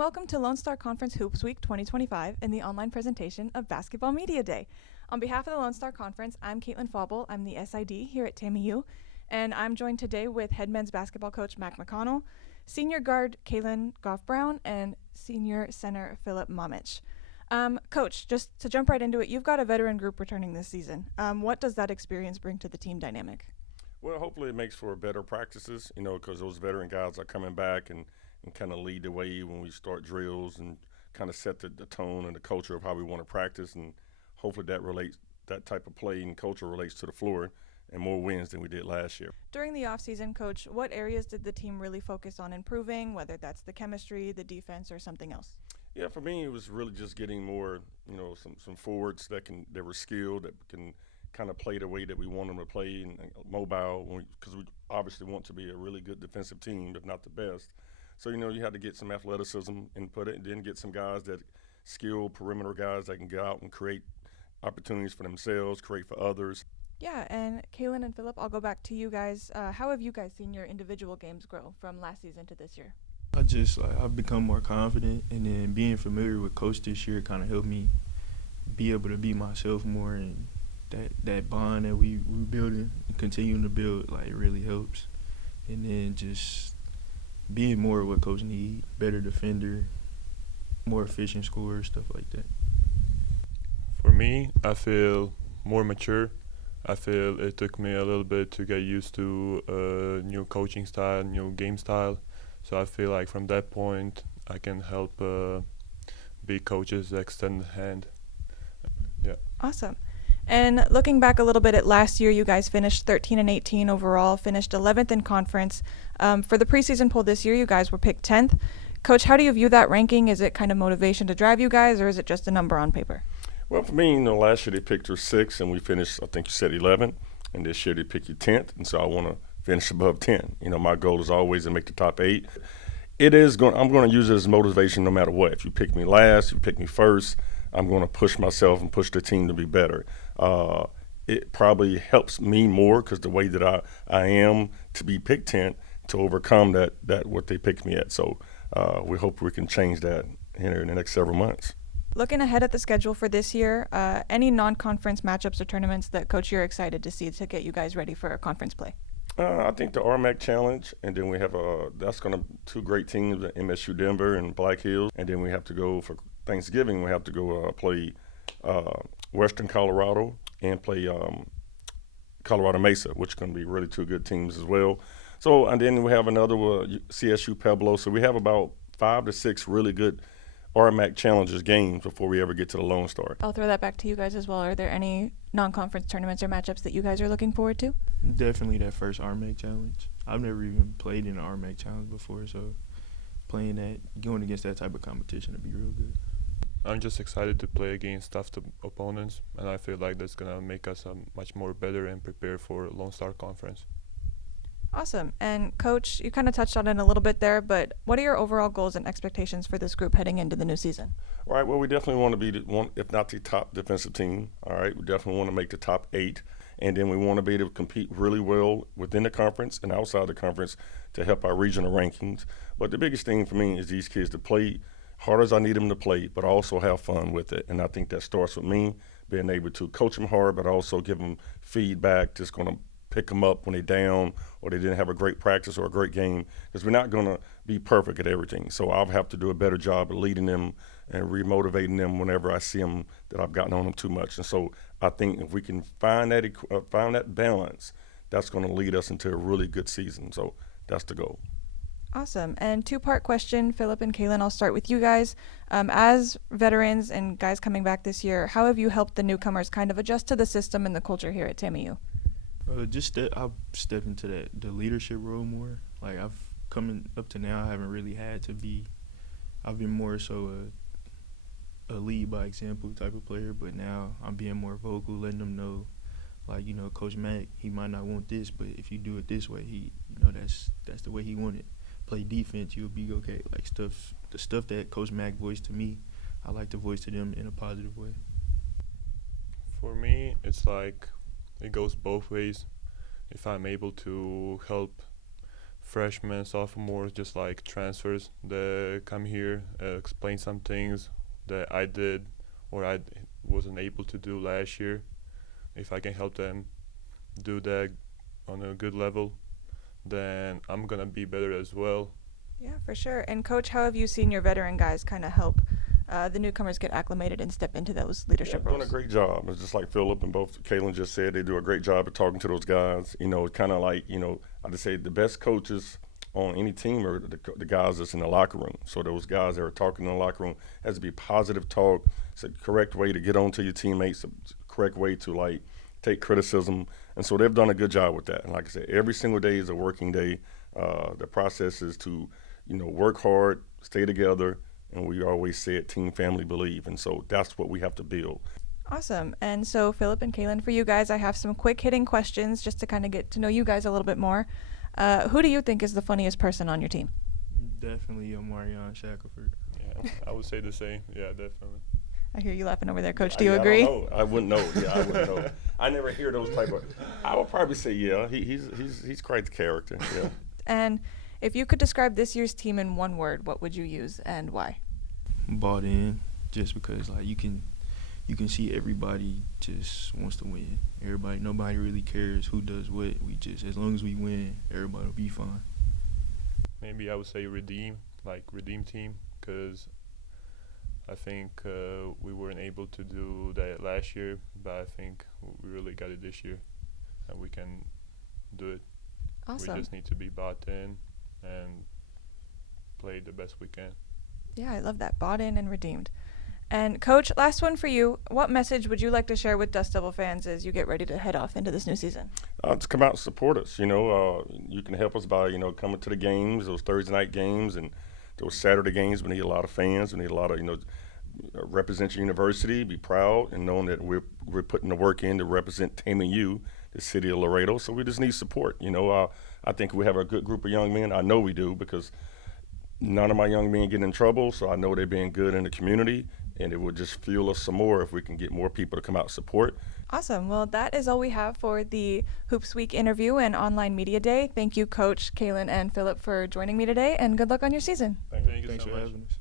welcome to Lone Star Conference Hoops Week 2025 and the online presentation of Basketball Media Day. On behalf of the Lone Star Conference, I'm Caitlin Fauble. I'm the SID here at TAMU, and I'm joined today with head men's basketball coach Mac McConnell, senior guard Kaylin Goff-Brown, and senior center Philip Mamich. Coach, just to jump right into it, you've got a veteran group returning this season. What does that experience bring to the team dynamic? Well, hopefully it makes for better practices, because those veteran guys are coming back and kind of lead the way when we start drills and kind of set the tone and the culture of how we want to practice. And hopefully that type of play and culture relates to the floor and more wins than we did last year. During the offseason, Coach, what areas did the team really focus on improving, whether that's the chemistry, the defense, or something else? Yeah, for me, it was really just getting more, some forwards that were skilled, that can kind of play the way that we want them to play and mobile, because we obviously want to be a really good defensive team, if not the best. So, you had to get some athleticism and put it, and then get some guys that skilled perimeter guys that can go out and create opportunities for themselves, create for others. Yeah, and Kaylin and Philip, I'll go back to you guys. How have you guys seen your individual games grow from last season to this year? I've become more confident, and then being familiar with Coach this year kind of helped me be able to be myself more, and that bond that we're building and continuing to build, it really helps. And then just being more what Coach needs, better defender, more efficient scorer, stuff like that. For me, I feel more mature. I feel it took me a little bit to get used to a new coaching style, new game style. So I feel like from that point, I can help big coaches extend the hand. Yeah. Awesome. And looking back a little bit at last year, you guys finished 13-18 overall, finished 11th in conference. For the preseason poll this year, you guys were picked 10th. Coach, how do you view that ranking? Is it kind of motivation to drive you guys, or is it just a number on paper? Well, for me, last year they picked her 6th, and we finished, I think you said 11th, and this year they picked you 10th, and so I want to finish above 10. My goal is always to make the top 8. I'm going to use it as motivation no matter what. If you pick me last, if you pick me first, I'm going to push myself and push the team to be better. It probably helps me more because the way that I am to be picked 10th to overcome that what they picked me at. So we hope we can change that here in the next several months. Looking ahead at the schedule for this year, any non-conference matchups or tournaments that, Coach, you're excited to see to get you guys ready for conference play? I think the RMAC Challenge, and then we have two great teams, MSU Denver and Black Hills, and then we have to go for Thanksgiving. We have to go play Western Colorado and play Colorado Mesa, which is going to be really two good teams as well. So, and then we have another CSU Pueblo. So we have about 5 to 6 really good RMAC Challengers games before we ever get to the Lone Star. I'll throw that back to you guys as well. Are there any non-conference tournaments or matchups that you guys are looking forward to? Definitely that first RMAC Challenge. I've never even played in an RMAC Challenge before, so going against that type of competition would be real good. I'm just excited to play against tough opponents, and I feel like that's going to make us much more better and prepare for Lone Star Conference. Awesome. And Coach, you kind of touched on it a little bit there, but what are your overall goals and expectations for this group heading into the new season? All right, well, we definitely want to be one, if not the top defensive team. All right, we definitely want to make the top 8, and then we want to be able to compete really well within the conference and outside the conference to help our regional rankings. But the biggest thing for me is these kids to play hard as I need them to play, but also have fun with it. And I think that starts with me being able to coach them hard, but also give them feedback that's going to pick them up when they're down or they didn't have a great practice or a great game, because we're not going to be perfect at everything. So I'll have to do a better job of leading them and remotivating them whenever I see them that I've gotten on them too much. And so I think if we can find that balance, that's going to lead us into a really good season. So that's the goal. Awesome. And 2-part question, Philip and Kaylin, I'll start with you guys. As veterans and guys coming back this year, how have you helped the newcomers kind of adjust to the system and the culture here at TAMU? I've stepped into the leadership role more. I've coming up to now, I haven't really had to be. I've been more so a lead by example type of player, but now I'm being more vocal, letting them know, Coach Mac, he might not want this, but if you do it this way, that's the way he want it. Play defense, you'll be okay. The stuff that Coach Mac voiced to me, I like to voice to them in a positive way. For me, it's it goes both ways. If I'm able to help freshmen, sophomores, just like transfers that come here, explain some things that I did or wasn't able to do last year. If I can help them do that on a good level, then I'm gonna be better as well. Yeah, for sure. And Coach, how have you seen your veteran guys kind of help the newcomers get acclimated and step into those leadership Doing a roles? great job. It's just like Philip and both Kalen just said, they do a great job of talking to those guys. You know, kind of like, you know, I just say the best coaches on any team are the guys that's in the locker room. So those guys that are talking in the locker room has to be positive talk. It's a correct way to get on to your teammates, a correct way to like take criticism. And so they've done a good job with that. And like I said, every single day is a working day. The process is to, you know, work hard, stay together, and we always say it, team, family, believe. And so that's what we have to build. Awesome. And so, Philip and Kaylin, for you guys, I have some quick hitting questions just to kind of get to know you guys a little bit more. Who do you think is the funniest person on your team? Definitely Marion Shackelford. Yeah, I would say the same. Yeah, definitely. I hear you laughing over there, Coach. Do you agree? I don't know. I wouldn't know. Yeah, I wouldn't know. I never hear those type of. I would probably say, yeah, he's quite the character. Yeah. And if you could describe this year's team in one word, what would you use and why? Bought in, just because like you can see everybody just wants to win. Nobody really cares who does what. We just, as long as we win, everybody will be fine. Maybe I would say redeem team, because I think we weren't able to do that last year, but I think we really got it this year, and we can do it. Awesome. We just need to be bought in and play the best we can. Yeah, I love that. Bought in and redeemed. And Coach, last one for you. What message would you like to share with Dust Devil fans as you get ready to head off into this new season? To come out and support us. You know, you can help us by, you know, coming to the games, those Thursday night games, and those Saturday games. We need a lot of fans. We need a lot of, you know, represent your university, be proud, and knowing that we're putting the work in to represent TAMU, the city of Laredo. So we just need support. You know, I think we have a good group of young men. I know we do, because none of my young men get in trouble, so I know they're being good in the community, and it would just fuel us some more if we can get more people to come out and support. Awesome. Well, that is all we have for the Hoops Week interview and online media day. Thank you, Coach, Kaylin, and Philip, for joining me today, and good luck on your season. Thank you Thanks so for much. having us.